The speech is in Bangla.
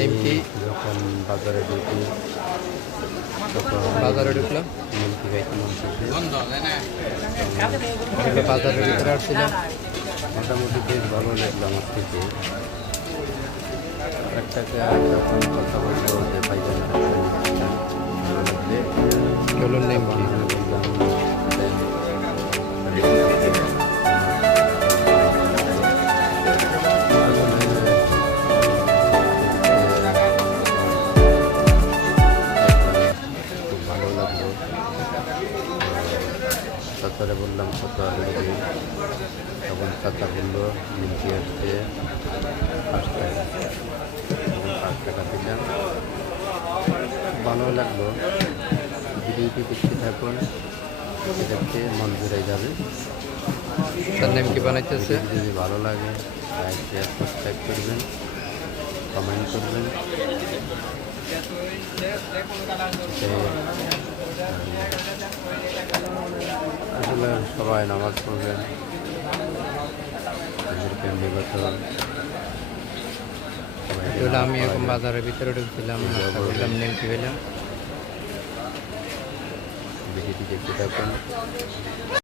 নেম কি? যখন বাজারে ঢুকি তখন বাজারে ঢুকলাম, নিমকি খাইতে মন চাইছে। বাজারের ভিতরে আসছিলাম। মোটামুটি বেশ ভালো লাগলো আমার থেকে। আরেকটাকে যখন কথা বললো যে ভাইজান ভালো লাগবে চলুন নেম তখন কি? আমি বললাম দেন। খুব ভালো লাগলো। চাচারে বললাম কত আলু দিবি, তখন চাচা বললো নিমকি আসছে 5 টাকা, তখন 5 টাকা দিলাম। ভালো লাগলো। ভিডিওটি দেখতে থাকুন, দেখতে মন জুড়ে যাবে। তার নেম কি বানাইতেছে? ভিডিওটি যদি ভালো লাগে লাইক শেয়ার সাবস্ক্রাইব করবেন, কমেন্ট করবেন। আসলে সবাই নামাজ পড়বেন, ফ্যামিলি বছর এটা আমি এখন বাজারের ভিতরে ঢুকছিলাম, নাস্তা করলাম, নেম কি পেলাম। ভিডিওটি দেখতে থাকুন।